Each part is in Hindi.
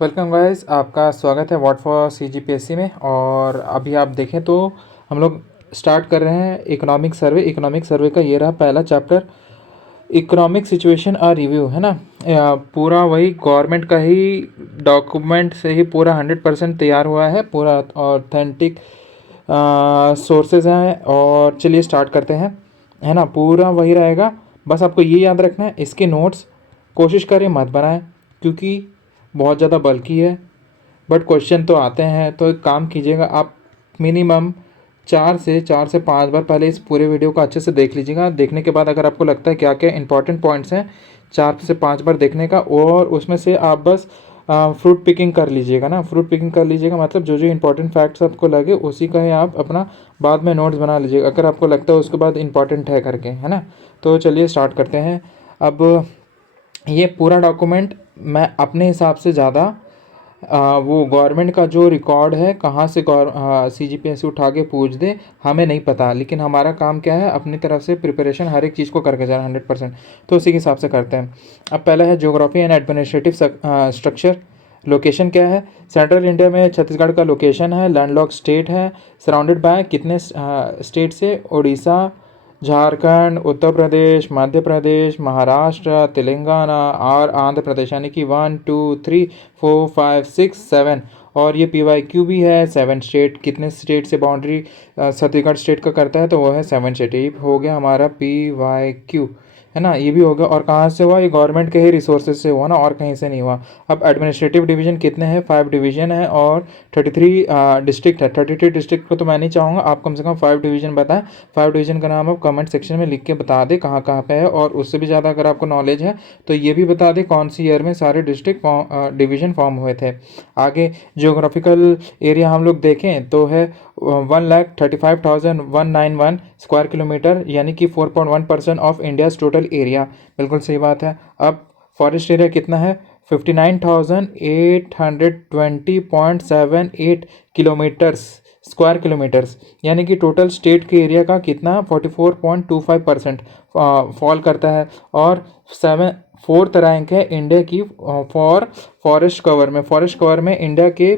वेलकम गाइस, आपका स्वागत है वॉट फॉर सीजीपीएससी में। और अभी आप देखें तो हम लोग स्टार्ट कर रहे हैं इकोनॉमिक सर्वे का ये रहा पहला चैप्टर, इकोनॉमिक सिचुएशन और रिव्यू, है ना। पूरा वही गवर्नमेंट का ही डॉक्यूमेंट से ही पूरा 100% तैयार हुआ है, पूरा ऑथेंटिक सोर्सेज हैं। और चलिए स्टार्ट करते हैं, है ना। पूरा वही रहेगा, बस आपको ये याद रखना है, इसके नोट्स कोशिश करें मत बनाएं क्योंकि बहुत ज़्यादा बल्कि है। बट क्वेश्चन तो आते हैं, तो एक काम कीजिएगा, आप मिनिमम 4 से 5 बार पहले इस पूरे वीडियो को अच्छे से देख लीजिएगा। देखने के बाद अगर आपको लगता है क्या क्या इंपॉर्टेंट पॉइंट्स हैं, 4 से 5 बार देखने का, और उसमें से आप बस फ्रूट पिकिंग कर लीजिएगा ना। फ्रूट पिकिंग कर लीजिएगा मतलब जो जो इंपॉर्टेंट फैक्ट्स आपको लगे उसी का ही आप अपना बाद में नोट्स बना लीजिएगा, अगर आपको लगता है उसके बाद इंपॉर्टेंट है करके, है ना। तो चलिए स्टार्ट करते हैं। अब ये पूरा डॉक्यूमेंट मैं अपने हिसाब से ज़्यादा वो गवर्नमेंट का जो रिकॉर्ड है कहाँ से सीजीपीएससी उठा के पूछ दे हमें नहीं पता, लेकिन हमारा काम क्या है, अपनी तरफ से प्रिपरेशन हर एक चीज़ को करके जाना 100%। तो उसी के हिसाब से करते हैं। अब पहला है geography and administrative structure. Location क्या है, सेंट्रल इंडिया में छत्तीसगढ़ का लोकेशन है, लैंडलॉक स्टेट है, सराउंडेड बाय कितने स्टेट से, उड़ीसा, झारखंड, उत्तर प्रदेश, मध्य प्रदेश, महाराष्ट्र, तेलंगाना और आंध्र प्रदेश, यानी कि 1 2 3 4 5 6 7। और ये PYQ भी है, 7 स्टेट, कितने स्टेट से बाउंड्री छत्तीसगढ़ स्टेट का करता है, तो वो है 7 स्टेट। ये हो गया हमारा PYQ, है ना। ये भी होगा, और कहाँ से हुआ, ये गवर्नमेंट के ही रिसोर्सेज से हुआ ना, और कहीं से नहीं हुआ। अब एडमिनिस्ट्रेटिव डिवीजन कितने हैं, 5 डिवीजन है, और 33 डिस्ट्रिक्ट है। 33 डिस्ट्रिक्ट को तो मैं नहीं चाहूँगा, आप कम से कम 5 डिवीजन बताएं। 5 डिवीजन का नाम आप कमेंट सेक्शन में लिख के बता दें कहाँ कहाँ पे है, और उससे भी ज़्यादा अगर आपको नॉलेज है तो ये भी बता दें कौन सी ईयर में सारे डिस्ट्रिक्ट डिवीजन फॉर्म हुए थे। आगे जियोग्राफिकल एरिया हम लोग देखें तो है 1,35,191 स्क्वायर किलोमीटर, यानी कि 4.1% ऑफ इंडियाज़ टोटल एरिया। बिल्कुल सही बात है। अब फॉरेस्ट एरिया कितना है, 59,820.78 किलोमीटर्स स्क्वायर किलोमीटर्स, यानी कि टोटल स्टेट के एरिया का कितना 44.25% फॉल करता है। और 4th रैंक है इंडिया की फॉरेस्ट कवर में इंडिया के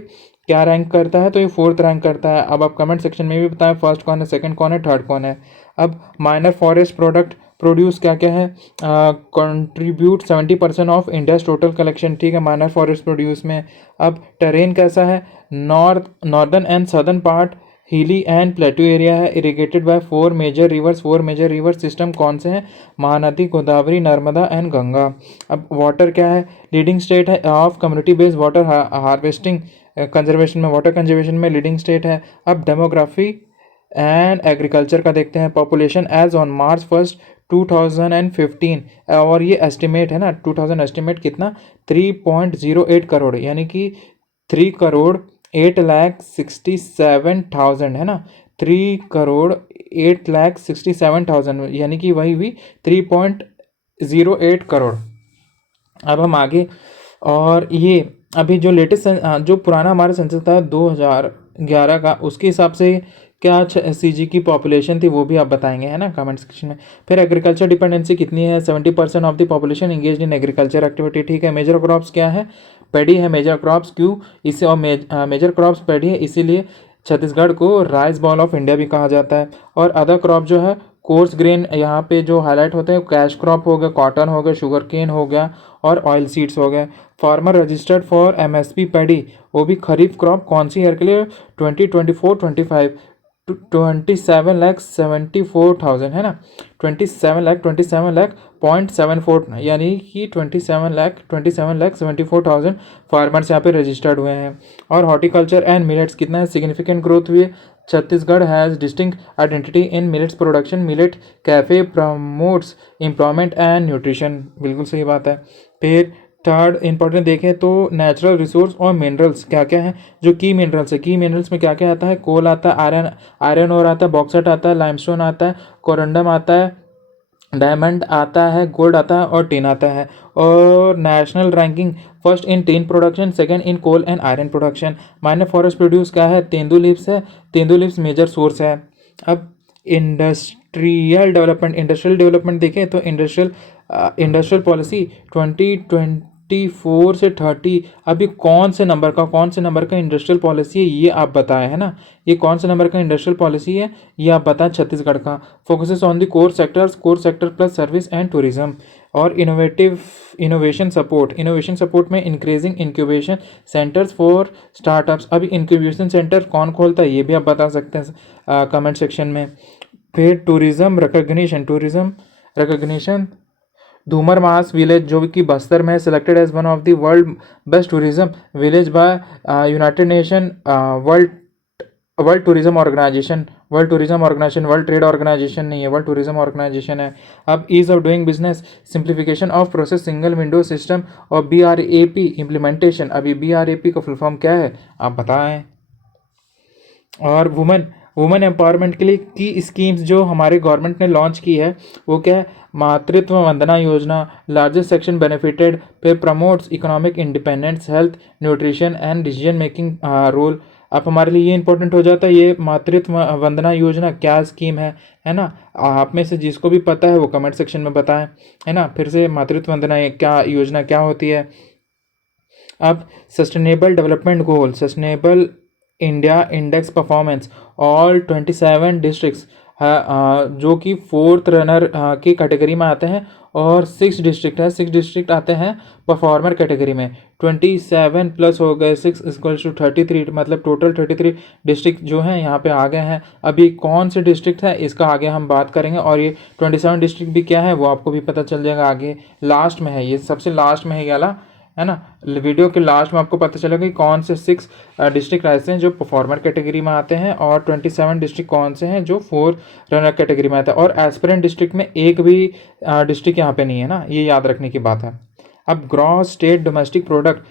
क्या रैंक करता है, तो ये 4th रैंक करता है। अब आप कमेंट सेक्शन में भी बताएं फर्स्ट कौन है, सेकंड कौन है, थर्ड कौन है। अब माइनर फॉरेस्ट प्रोडक्ट प्रोड्यूस क्या क्या है, contribute 70% of India's total collection, ठीक है, माइनर फॉरेस्ट प्रोड्यूस में। अब टेरेन कैसा है, northern and southern part hilly and plateau area है, irrigated by 4 major rivers. 4 major river system कौन से हैं, महानदी, गोदावरी, नर्मदा एंड गंगा। अब वाटर क्या है, लीडिंग स्टेट है of community based water harvesting conservation में, वाटर कंजर्वेशन में लीडिंग स्टेट है। अब डेमोग्राफी एंड एग्रीकल्चर का देखते हैं, पॉपुलेशन एज ऑन March 1 2015, और ये एस्टिमेट है ना, 2000 एस्टिमेट कितना 3.08 करोड़, यानी कि 3,08,67,000, है ना। 3,08,67,000, यानी कि वही हुई 3.08 करोड़। अब हम आगे, और ये अभी जो लेटेस्ट जो पुराना हमारा सेंसस था 2011 का, उसके हिसाब से क्या CG की पॉपुलेशन थी वो भी आप बताएंगे, है ना, कमेंट सेक्शन में। फिर एग्रीकल्चर डिपेंडेंसी कितनी है, 70% of the population engage in agriculture activity, ठीक है। मेजर क्रॉप्स क्या है, पेडी है मेजर क्रॉप्स, क्यों इसे, और मेजर क्रॉप्स पेडी है, इसीलिए छत्तीसगढ़ को राइस बॉल ऑफ इंडिया भी कहा जाता है। और अदर क्रॉप जो है कोर्स ग्रेन यहाँ पे जो हाईलाइट होते हैं, कैश क्रॉप हो गया, कॉटन हो गया, शुगर केन हो गया, और ऑयल सीड्स हो गए। Farmer registered for MSP paddy, वो भी खरीफ क्रॉप कौन सी ईयर के लिए, 2024-25, 27,74,000, है ना। 27,27,000.74, यानी कि 27,74,000 फार्मर्स यहाँ पे रजिस्टर्ड हुए हैं। और हॉर्टिकल्चर एंड मिलेट्स कितना है, सिग्निफिकेंट ग्रोथ हुई है। Chhattisgarh has distinct identity in millets production, millet cafe promotes employment and nutrition, बिल्कुल सही बात है। फिर थर्ड इंपॉर्टेंट देखें तो नेचुरल रिसोर्स और मिनरल्स क्या क्या है, जो की मिनरल्स है, की मिनरल्स में क्या क्या आता है, कोल आता है, आयरन ओर आता है, बॉक्साइट आता है, लाइमस्टोन आता है, कोरंडम आता है, डायमंड आता है, गोल्ड आता है, और टिन आता है। और national ranking, first in tin production, second in coal and iron production. Minor forest produce क्या है, तेंदू लीव्स है, तेंदू लीव्स मेजर सोर्स है। अब इंडस्ट्रियल डेवलपमेंट देखें तो इंडस्ट्रियल पॉलिसी 2020 24 से 30 अभी कौन से नंबर का इंडस्ट्रियल पॉलिसी है ये आप बताएं, है ना। ये कौन से नंबर का इंडस्ट्रियल पॉलिसी है ये आप बताएं छत्तीसगढ़ का। Focuses on the core sector plus service and tourism. और इनोवेशन सपोर्ट में increasing incubation centres for startups. अभी इंक्यूबेशन सेंटर कौन खोलता है ये भी आप बता सकते हैं कमेंट सेक्शन में। फिर tourism recognition Dhudmaras village जो कि बस्तर में है selected as one of the world best tourism village by United Nation World Tourism Organization World Trade Organization नहीं है, वर्ल्ड टूरिज्म ऑर्गेनाइजेशन है। अब ease of doing business simplification of process single window system और BRAP इम्प्लीमेंटेशन। अभी BRAP का फुल फॉर्म क्या है आप बताएं। और वुमेन एम्पावरमेंट के लिए की स्कीम्स जो हमारे गवर्नमेंट ने लॉन्च की है वो क्या है, Matritva Vandana Yojana, largest section benefited, फिर promotes economic independence, health, nutrition and decision making role. अब हमारे लिए ये इंपॉर्टेंट हो जाता है ये मातृत्व वंदना योजना क्या स्कीम है ना। आप में से जिसको भी पता है वो कमेंट सेक्शन में बताएं, है ना। फिर से मातृत्व वंदना क्या योजना क्या होती है। अब sustainable development goal, sustainable India index performance, all 27 districts जो कि फोर्थ रनर की कैटेगरी में आते हैं और 6 डिस्ट्रिक्ट आते हैं परफॉर्मर कैटेगरी में। 27 प्लस हो गए 6 इक्वल्स टू 33, मतलब टोटल 33 डिस्ट्रिक्ट जो हैं यहाँ पे आ गए हैं। अभी कौन से डिस्ट्रिक्ट है इसका आगे हम बात करेंगे और ये 27 डिस्ट्रिक्ट भी क्या है वो आपको भी पता चल जाएगा आगे। लास्ट में है ये, सबसे लास्ट में है ये वाला, है ना। वीडियो के लास्ट में आपको पता चलेगा कि कौन से 6 डिस्ट्रिक्ट ऐसे हैं जो परफॉर्मर कैटेगरी में आते हैं और 27 डिस्ट्रिक्ट कौन से हैं जो 4 रनर कैटेगरी में आते हैं। और एस्पिरेंट डिस्ट्रिक्ट में एक भी डिस्ट्रिक्ट यहाँ पे नहीं है ना, ये याद रखने की बात है। अब gross state domestic product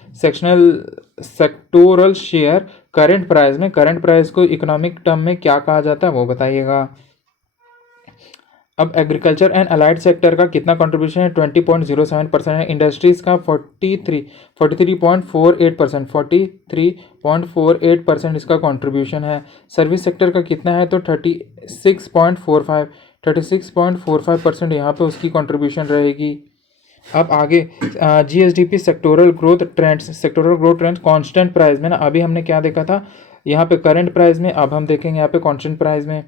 sectoral share current price को इकोनॉमिक टर्म में क्या कहा जाता है वो बताइएगा। अब एग्रीकल्चर एंड अलाइड सेक्टर का कितना कंट्रीब्यूशन है, 20.07% है। इंडस्ट्रीज का 43.48% इसका कंट्रीब्यूशन है। सर्विस सेक्टर का कितना है तो 36.45% यहाँ पे उसकी कंट्रीब्यूशन रहेगी। अब आगे GSDP sectoral growth trends constant price में ना, अभी हमने क्या देखा था यहाँ पे करंट प्राइस में, अब हम देखेंगे यहाँ पे कांस्टेंट प्राइस में।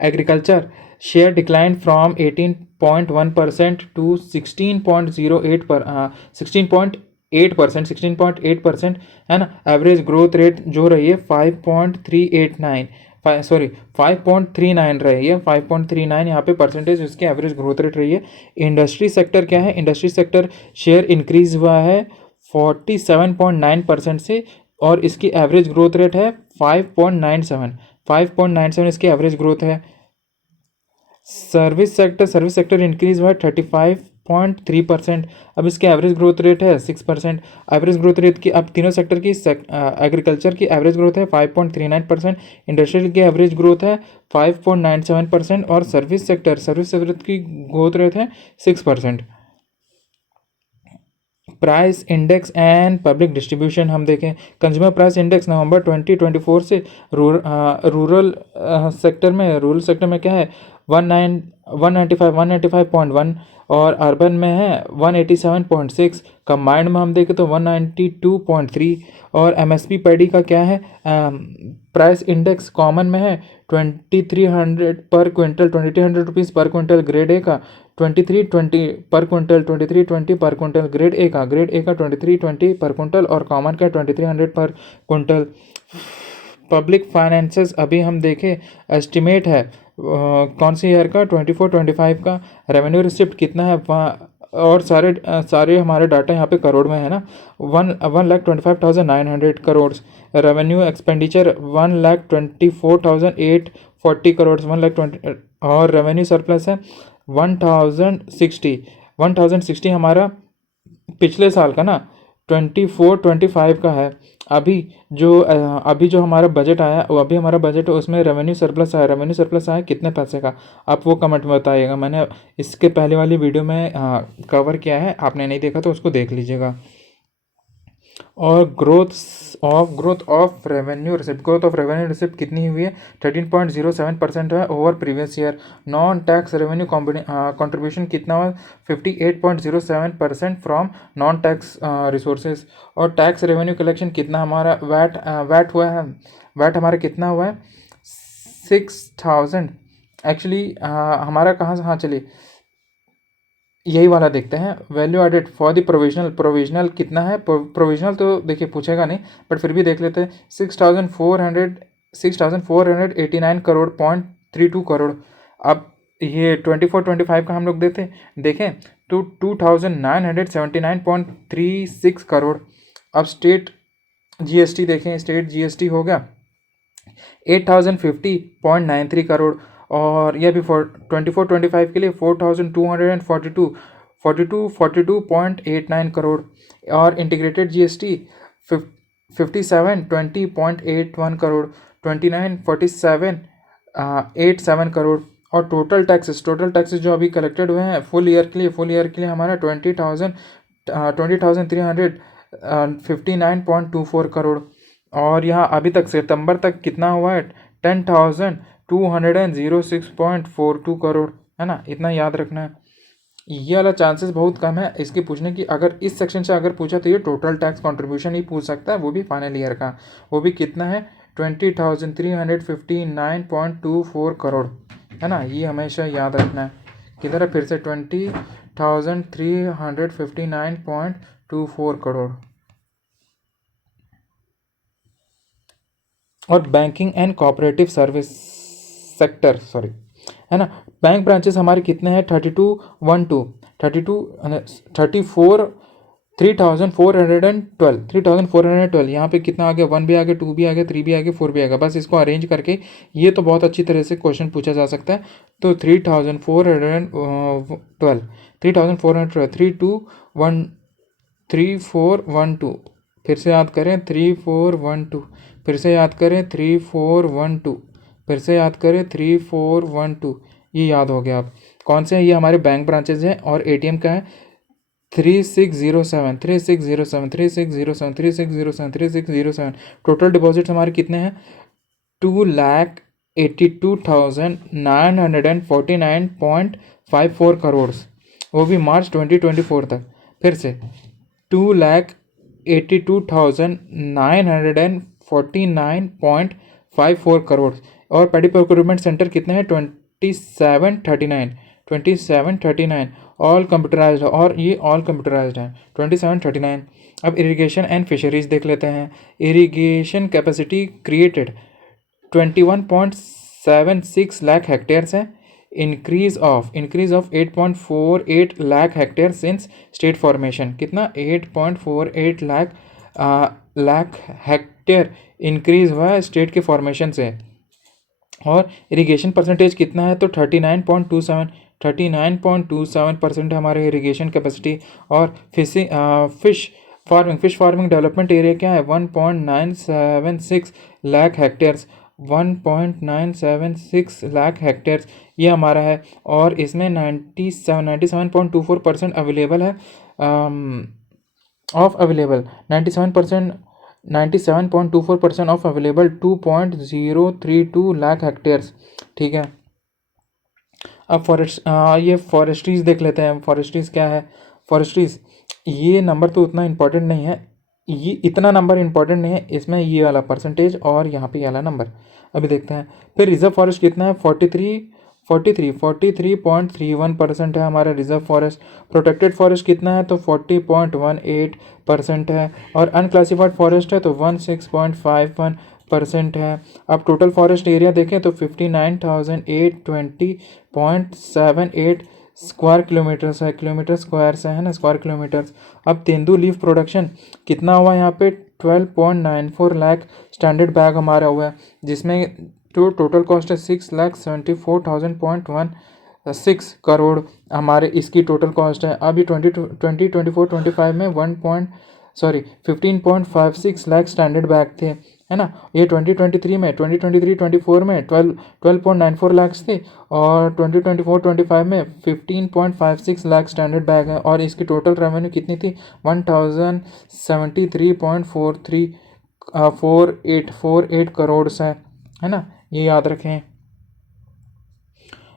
Agriculture share decline from 18.1% to 16.8% है ना। एवरेज ग्रोथ रेट जो रही है 5.39 रही है, 5.39 यहाँ पे परसेंटेज उसकी एवरेज ग्रोथ रेट रही है। इंडस्ट्री सेक्टर क्या है, इंडस्ट्री सेक्टर शेयर इंक्रीज हुआ है 47.9% से और इसकी एवरेज ग्रोथ रेट है 5.97 इसकी एवरेज ग्रोथ है। सर्विस सेक्टर इंक्रीज हुआ है 35.3%, अब इसकी एवरेज ग्रोथ रेट है 6%। एवरेज ग्रोथ रेट की अब तीनों सेक्टर की एग्रीकल्चर की एवरेज ग्रोथ है 5.39%, इंडस्ट्रियल की एवरेज ग्रोथ है 5.97% और सर्विस सेक्टर की ग्रोथ रेट है 6%। Price index and public distribution हम देखें, कंज्यूमर प्राइस इंडेक्स नवंबर 2024 से रूरल सेक्टर में क्या है 195.1 और अर्बन में है 187.6, कंबाइंड में हम देखें तो 192.3 और MSP पैडी का क्या है प्राइस इंडेक्स कॉमन में है 2300 पर क्विंटल, 2300 रुपीज़ पर क्विंटल ग्रेड ए का, 2320 पर क्विंटल, 2320 पर क्विंटल ग्रेड ए का 2320 पर क्विंटल और कॉमन का 2300 पर क्विंटल। पब्लिक फाइनेंसेस अभी हम देखें एस्टिमेट है कौन सी ईयर का 24-25 का, रेवेन्यू रिसिप्ट कितना है वहाँ और सारे हमारे डाटा यहाँ पे करोड़ में है ना। 1,25,900 करोड़, रेवेन्यू एक्सपेंडिचर 1,24,840 करोड़, 1,20,000 और रेवेन्यू सरप्लस है 1,060 हमारा पिछले साल का ना 24-25 का है। अभी जो हमारा बजट आया अभी हमारा बजट है उसमें रेवेन्यू सरप्लस आया कितने पैसे का, आप वो कमेंट में बताइएगा। मैंने इसके पहले वाली वीडियो में कवर किया है, आपने नहीं देखा तो उसको देख लीजिएगा। और ग्रोथ ऑफ रेवेन्यू रिसिप्ट कितनी हुई है? 13.07% है over previous year. Non tax revenue contribution कितना हुआ? 58.07% फ्रॉम नॉन टैक्स रिसोर्सेज। और टैक्स रेवेन्यू कलेक्शन कितना हमारा? वैट हुआ है, वैट हमारा कितना हुआ है? 6,000। एक्चुअली हमारा कहाँ से, हाँ चलिए यही वाला देखते हैं। Value added for the provisional कितना है? प्रोविजनल तो देखिए पूछेगा नहीं, बट फिर भी देख लेते हैं। 6,489 करोड़ .32 करोड़। अब ये 24-25 का हम लोग देखें तो 2,979.36 करोड़। अब स्टेट जीएसटी देखें, स्टेट जीएसटी हो गया 8,050.93 करोड़। और यह भी 24-25 के लिए 4,242.89 करोड़। और इंटीग्रेटेड जीएसटी 5720.81 करोड़, 2947.87 करोड़। और टोटल टैक्सेस जो अभी कलेक्टेड हुए हैं फुल ईयर के लिए हमारा 20,359.24 करोड़। और यहाँ अभी तक सितंबर तक कितना हुआ है? 10,206.42 करोड़, है ना? इतना याद रखना है। ये वाला चांसेस बहुत कम है इसके पूछने की। अगर इस सेक्शन से अगर पूछा तो ये टोटल टैक्स कंट्रीब्यूशन ही पूछ सकता है, वो भी फाइनल ईयर का। वो भी कितना है? 20,359.24 करोड़, है ना? ये हमेशा याद रखना है। किधर है फिर से? 20,359.24 करोड़। और banking and cooperative service sector, sorry, है ना? बैंक ब्रांचेस हमारे कितने हैं? 3,412। यहाँ पे कितना आ गया? 1 भी आ गया, 2 भी आ गया, 3 भी आ गया, 4 भी आ गया। बस इसको अरेंज करके ये तो बहुत अच्छी तरह से क्वेश्चन पूछा जा सकता है। तो 3,412, 3,412, 3412। फिर से याद करें 3412, फिर से याद करें 3412, फिर से याद करें 3412। ये याद हो गया। अब कौन से हैं? ये हमारे बैंक ब्रांचेज हैं। और एटीएम का है 3607, 3607, 3607, 3607, 3607। टोटल डिपॉजिट्स हमारे कितने हैं? 2,82,949.54 करोड़, वो भी मार्च 2024 तक। फिर से 2,82,949.54 करोड़। और पेडी प्रोक्योरमेंट सेंटर कितने हैं? 2739, 2739। ऑल कंप्यूटराइज्ड, और ये ऑल कंप्यूटराइज्ड हैं 2739। अब इरिगेशन एंड फिशरीज देख लेते हैं। Irrigation capacity created 21.76 lakh hectares है। Increase of 8.48 lakh hectare since state formation. कितना? 8.48 लाख हेक्टेयर इंक्रीज हुआ है स्टेट के फॉर्मेशन से। और इरिगेशन परसेंटेज कितना है? तो 39.27% है हमारे इरिगेशन कैपेसिटी। और फिश फार्मिंग डेवलपमेंट एरिया क्या है? 1.976 लाख हेक्टेयर्स, 1.976 लाख हेक्टेयर्स ये हमारा है। और इसमें 97.24% अवेलेबल है, of available 97.24% of available 2.032 lakh hectares. ठीक है। अब ये फॉरेस्ट्रीज देख लेते हैं। फॉरेस्ट्रीज क्या है? फॉरेस्ट्रीज ये नंबर तो उतना इम्पोर्टेंट नहीं है, ये इतना नंबर इम्पोर्टेंट नहीं है इसमें, ये वाला परसेंटेज और यहाँ पे ये वाला नंबर अभी देखते हैं। फिर रिजर्व फॉरेस्ट कितना है? 43.31% है हमारा रिजर्व फॉरेस्ट। प्रोटेक्टेड फॉरेस्ट कितना है? तो 40.18% है। और अनक्लासिफाइड फॉरेस्ट है तो 16.51% है। अब टोटल फॉरेस्ट एरिया देखें तो 59,820.78 स्क्वायर किलोमीटर्स है, किलोमीटर स्क्वायर से है ना, स्क्वायर किलोमीटर्स। अब तेंदू लीफ प्रोडक्शन कितना हुआ यहाँ पे? 12.94 लाख स्टैंडर्ड बैग हमारा हुआ है, जिसमें तो टोटल कॉस्ट है 6,74,000.16 करोड़ हमारे इसकी टोटल कॉस्ट है। अभी 2024-25 में 15.56 लाख स्टैंडर्ड बैग थे। है ना। ये 2023-24 में 12.94 लाख थी और 2024-25 में 15.56 लाख स्टैंडर्ड बैग है और इसकी टोटल रेवेन्यू कितनी थी 1073.43 4848 करोड़ है ना, ये याद रखें।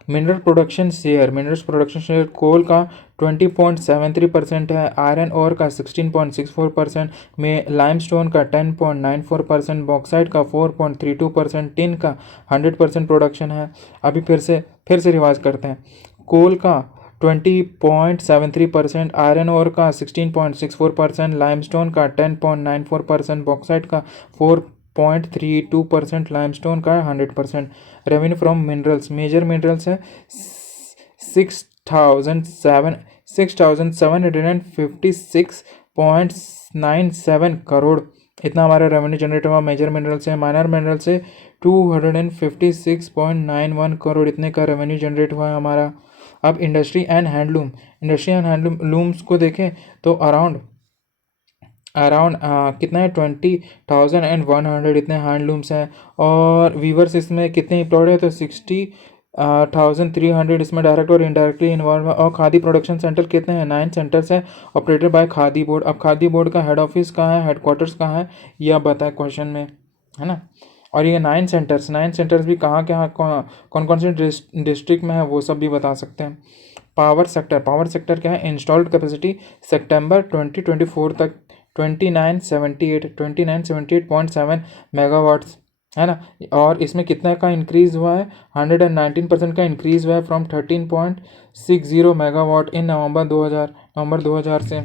मिनरल्स प्रोडक्शन शेयर कोल का 20.73% है, आयरन ओर का 16.64% में, लाइमस्टोन का 10.94%, बॉक्साइट का 4.32%, टिन का 100% प्रोडक्शन है। अभी फिर से रिवाज करते हैं। कोल का 20.73%, आयरन ओर का 16.64%, लाइमस्टोन का 10.94%, बॉक्साइट का 4.32%, लाइमस्टोन का 100%। Revenue from minerals, major minerals है 6,756.97 करोड़, इतना हमारा रेवेन्यू जनरेट हुआ मेजर मिनरल से। माइनर मिनरल से 256.91 करोड़, इतने का रेवेन्यू जनरेट हुआ है हमारा। अब इंडस्ट्री एंड हैंडलूम्स को देखें तो अराउंड कितना है 20,100 इतने हैंडलूम्स हैं और वीवर्स इसमें कितने एम्प्लॉयड है तो 60,300 इसमें डायरेक्ट और इनडायरेक्टली इन्वॉल्व है। और खादी प्रोडक्शन सेंटर कितने हैं 9 सेंटर्स है ऑपरेटेड बाय खादी बोर्ड। अब खादी बोर्ड का हेड ऑफिस कहाँ है, हेडक्वार्टर्स कहाँ है, ये आप बताएं क्वेश्चन में, है ना। और ये 9 सेंटर्स भी कहाँ कौन कौन से डिस्ट्रिक्ट में है वो सब भी बता सकते हैं। पावर सेक्टर क्या है, इंस्टॉल्ड कैपेसिटी सितंबर 2024 तक 2978.7 मेगावाट्स, है ना। और इसमें कितना का इंक्रीज़ हुआ है 119% का इंक्रीज़ हुआ है फ्रॉम 13.60 मेगावाट इन नवंबर 2000 से।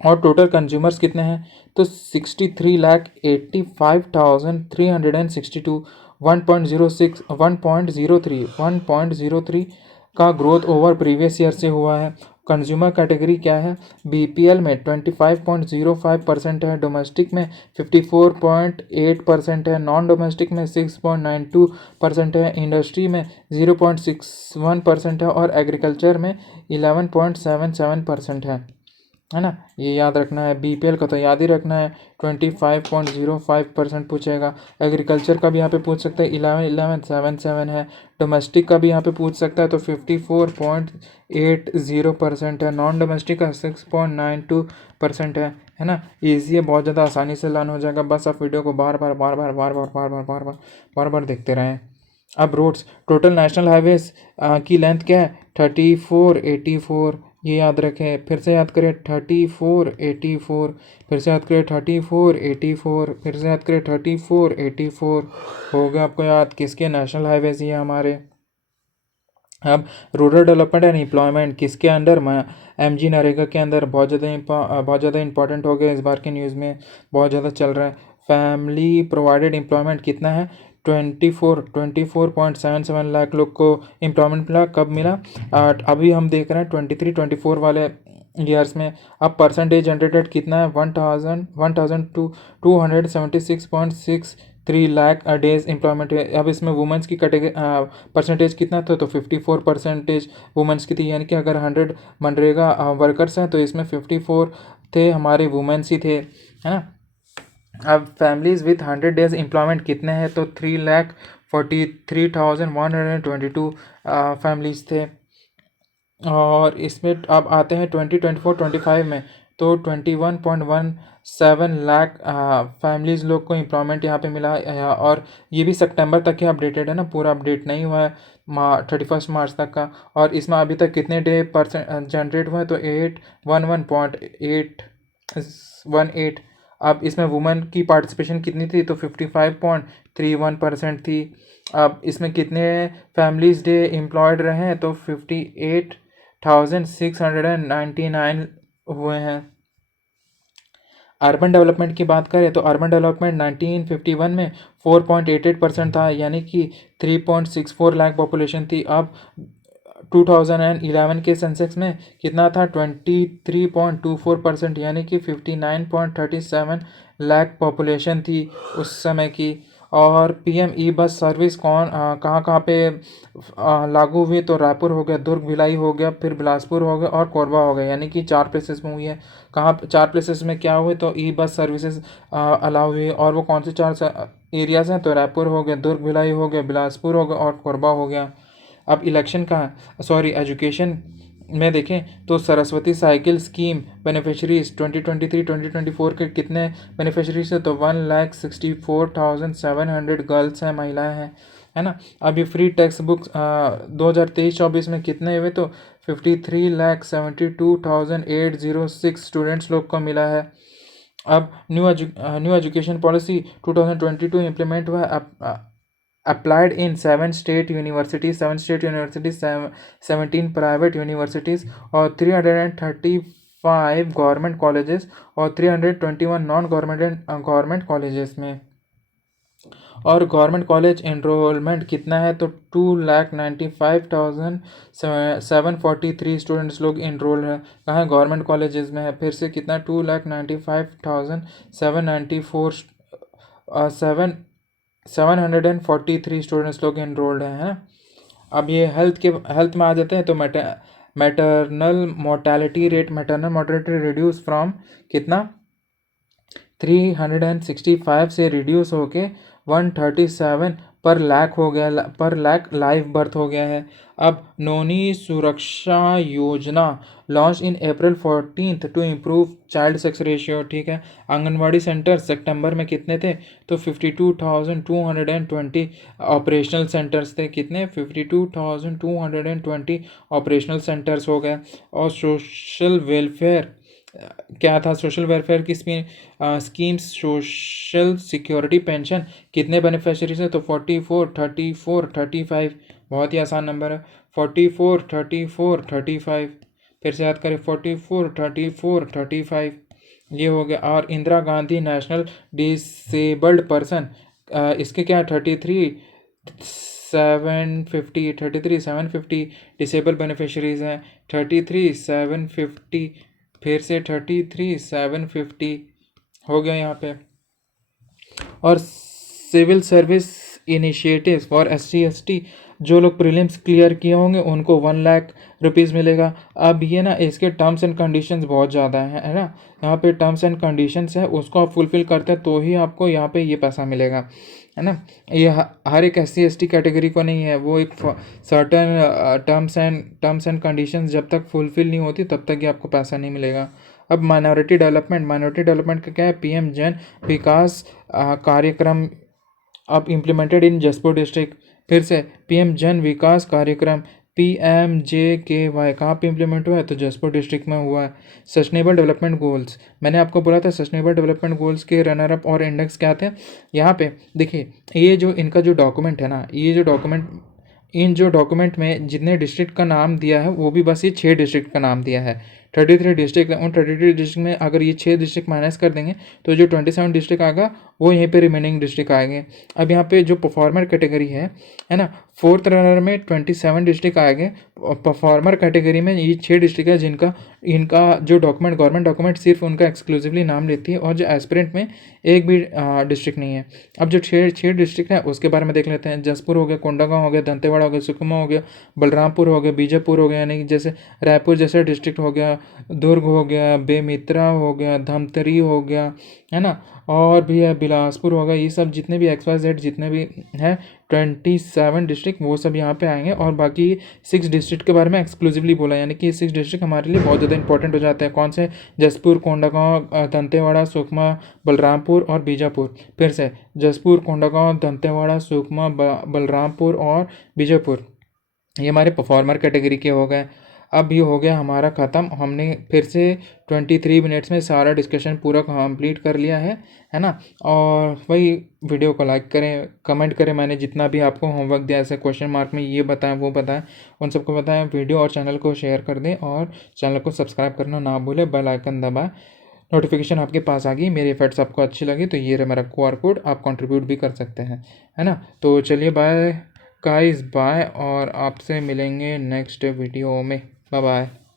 और टोटल कंज्यूमर्स कितने हैं तो 63,85,362, 1.03 का ग्रोथ ओवर प्रीवियस ईयर से हुआ है। कंज्यूमर कैटेगरी क्या है, बीपीएल में 25.05% है, डोमेस्टिक में 54.8% है, नॉन डोमेस्टिक में 6.92% है, इंडस्ट्री में 0.61% है और एग्रीकल्चर में 11.77% है ना। ये याद रखना है। बीपीएल का तो याद ही रखना है 25.05% पूछेगा। एग्रीकल्चर का भी यहाँ पे पूछ सकते हैं 11.77 है। डोमेस्टिक का भी यहाँ पे पूछ सकता है तो 54.80% है। नॉन डोमेस्टिक का 6.92% है ना। ईजी है, बहुत ज़्यादा आसानी से लर्न हो जाएगा। बस आप वीडियो को बार बार देखते रहें। अब रोड्स, टोटल नेशनल हाईवेज की लेंथ क्या है 3484, ये याद रखें। फिर से याद करें 3484, फिर से याद करें 3484, फिर से याद करें 3484। हो गया आपको याद किसके नेशनल हाईवेज ये हमारे। अब रूरल डेवलपमेंट एंड एम्प्लॉयमेंट किसके अंडर, एमजी नरेगा के अंदर। बहुत ज़्यादा इंपॉर्टेंट हो गया इस बार के न्यूज़ में, बहुत ज़्यादा चल रहा है। फैमिली प्रोवाइडेड एम्प्लॉयमेंट कितना है 24.77 लाख लोग को एम्प्लॉयमेंट मिला। कब मिला, अभी हम देख रहे हैं 23-24 वाले ईयर्स में। अब परसेंटेज जनरेटेड कितना है 1,276.63 लाख डेज एम्प्लॉयमेंट है। अब इसमें वुमेंस की कैटेगरी परसेंटेज कितना था तो 54% वुमेंस की थी, यानी कि अगर 100 मनरेगा वर्कर्स हैं तो इसमें 54 थे हमारे वुमेंस ही थे, है ना। अब फैमिलीज़ विथ 100 डेज एम्प्लॉयमेंट कितने हैं तो 3,43,122 फैमिलीज़ थे। और इसमें अब आते हैं 2024-25 में तो 21.17 लाख फैमिलीज़ लोग को एम्प्लॉयमेंट यहाँ पे मिला और ये भी सितंबर तक ही अपडेटेड है ना, पूरा अपडेट नहीं हुआ है 31 मार्च तक का। और इसमें अभी तक कितने डे परसेंट जनरेट हुए तो 811.818। अब इसमें वुमेन की पार्टिसिपेशन कितनी थी तो 55.31% थी। अब इसमें कितने फैमिलीज़ डे एम्प्लॉयड रहे हैं तो 58,699 हुए हैं। अर्बन डेवलपमेंट की बात करें तो अर्बन डेवलपमेंट 1951 में 4.88% था, यानी कि 3.64 लाख पॉपुलेशन थी। अब 2011 के सेंसेक्स में कितना था 23.24%, यानी कि 59.37 लाख पॉपुलेशन थी उस समय की। और पीएम ई बस सर्विस कहाँ कहाँ पे लागू हुई, तो रायपुर हो गया, दुर्ग भिलाई हो गया, फिर बिलासपुर हो गया और कोरबा हो गया, यानी कि 4 प्लेसेस में हुई है। कहाँ 4 प्लेसेस में क्या हुए, तो ई बस सर्विसेज अलाउ हुई, और वो कौन से 4 एरियाज़ हैं, तो रायपुर हो गया, दुर्ग भिलाई हो गया, बिलासपुर हो गया और कोरबा हो गया। अब इलेक्शन का सॉरी एजुकेशन में देखें तो सरस्वती साइकिल स्कीम बेनिफिशरीज 2023-2024 के कितने बेनिफिशरीज है, तो 1,64,700 गर्ल्स हैं, महिलाएं हैं, है ना। अभी फ्री टेक्स्ट बुक्स 2023-24 में कितने हुए, तो 53,72,806 स्टूडेंट्स लोग को मिला है। अब न्यू एजुकेशन पॉलिसी 2022 इम्प्लीमेंट हुआ है, applied in 7 state universities, 17 private universities और 335 गवर्नमेंट कॉलेजेस और 321 नॉन गवर्नमेंट कॉलेजेस में। और गवर्नमेंट कॉलेज एनरोलमेंट कितना है, तो 2,95,743 स्टूडेंट्स लोग इनरोल है। कहाँ गवर्नमेंट कॉलेजेस में है, फिर से कितना 2,95,794 743 स्टूडेंट्स लोग इनरोल्ड हैं। अब ये हेल्थ में आ जाते हैं, तो maternal mortality rate reduce from कितना 365 से रिड्यूस होके 137 पर लाख लाइव बर्थ हो गया है। अब Noni Suraksha Yojana launch in April 14 to improve child sex ratio, ठीक है। आंगनवाड़ी सेंटर सितंबर में कितने थे, तो 52,220 ऑपरेशनल सेंटर्स थे, कितने 52,220 ऑपरेशनल सेंटर्स हो गए। और सोशल वेलफेयर क्या था, सोशल वेलफेयर की स्कीम्स सोशल सिक्योरिटी पेंशन कितने बेनिफिशरीज हैं, तो 44 34 35, बहुत ही आसान नंबर है 44 34 35। फिर से याद करें 44 34 35, ये हो गया। और Indira Gandhi national disabled person इसके क्या 33,750 डिसेबल बेनिफिशरीज हैं, 33,750, फिर से 33,750 हो गया यहाँ पे। और civil service initiatives for SC/ST जो लोग प्रीलिम्स क्लियर किए होंगे उनको 1,00,000 रुपीज़ मिलेगा। अब ये ना इसके टर्म्स एंड कंडीशंस बहुत ज़्यादा हैं, है ना। यहाँ पे टर्म्स एंड कंडीशंस है, उसको आप फुलफ़िल करते हैं तो ही आपको यहाँ पे ये पैसा मिलेगा, है ना। ये हर एक SC/ST कैटेगरी को नहीं है, वो एक सर्टन टर्म्स एंड कंडीशंस जब तक फुलफ़िल नहीं होती तब तक ये आपको पैसा नहीं मिलेगा। अब माइनॉरिटी डेवलपमेंट का क्या है, PM जन विकास कार्यक्रम अब इम्प्लीमेंटेड इन जसपुर डिस्ट्रिक्ट। फिर से PM जन विकास कार्यक्रम PMJKY कहाँ पे इम्प्लीमेंट हुआ है, तो जसपुर डिस्ट्रिक्ट में हुआ है। सस्टेनेबल डेवलपमेंट गोल्स, मैंने आपको बोला था सस्टेनेबल डेवलपमेंट गोल्स के रनर अप और इंडेक्स क्या थे। यहाँ पे देखिए ये जो इनका जो डॉक्यूमेंट है ना, इन जो डॉक्यूमेंट में जितने डिस्ट्रिक्ट का नाम दिया है वो भी बस ये 6 डिस्ट्रिक्ट का नाम दिया है। 33 डिस्ट्रिक्ट, उन 33 डिस्ट्रिक्ट में अगर ये 6 डिस्ट्रिक्ट माइनस कर देंगे तो जो 27 डिस्ट्रिक्ट आएगा वो यहीं पे रिमेनिंग डिस्ट्रिक्ट आएंगे। अब यहाँ पे जो परफॉर्मर कैटेगरी है ना, 4th रनर में 27 डिस्ट्रिक्ट आएंगे। परफॉर्मर कैटेगरी में ये 6 डिस्ट्रिक्ट है जिनका इनका जो गवर्नमेंट डॉक्यूमेंट सिर्फ उनका एक्सक्लूसिवली नाम लेती है, और जो एस्पिरेंट में एक भी डिस्ट्रिक्ट नहीं है। अब जो 6 डिस्ट्रिक्ट है उसके बारे में देख लेते हैं। जसपुर हो गया, कोंडागांव हो गया, दंतेवाड़ा हो गया, सुकमा हो गया, बलरामपुर हो गया, बीजापुर हो गया, यानी कि जैसे रायपुर जैसा डिस्ट्रिक्ट हो गया, दुर्ग हो गया, बेमित्रा हो गया, धमतरी हो गया, है ना, और भी है बिलासपुर हो गया। ये सब जितने भी XYZ जितने भी हैं 27 डिस्ट्रिक्ट वो सब यहाँ पे आएंगे। और बाकी 6 डिस्ट्रिक्ट के बारे में एक्सक्लूसिवली बोला, यानी कि 6 डिस्ट्रिक्ट हमारे लिए बहुत ज़्यादा इंपॉर्टेंट हो जाते हैं। कौन से, जसपुर, कोंडागांव, दंतेवाड़ा, सुकमा, बलरामपुर और बीजापुर। फिर से जसपुर, कोंडागांव, दंतेवाड़ा, सुकमा, बलरामपुर और बीजापुर, ये हमारे परफॉर्मर कैटेगरी के हो गए। अब ये हो गया हमारा ख़त्म, हमने फिर से 23 मिनट्स में सारा डिस्कशन पूरा कंप्लीट कर लिया है ना। और वही वीडियो को लाइक करें, कमेंट करें, मैंने जितना भी आपको होमवर्क दिया ऐसे क्वेश्चन मार्क में ये बताएं वो बताएं, उन सबको बताएं। वीडियो और चैनल को शेयर कर दें और चैनल को सब्सक्राइब करना ना भूलें, बेल आइकन दबाएं। नोटिफिकेशन आपके पास आ गई। मेरी एफर्ट्स आपको अच्छी लगी तो ये रहा मेरा QR कोड, आप कंट्रीब्यूट भी कर सकते हैं, है ना। तो चलिए बाय गाइस, बाय, और आपसे मिलेंगे नेक्स्ट वीडियो में। Bye bye.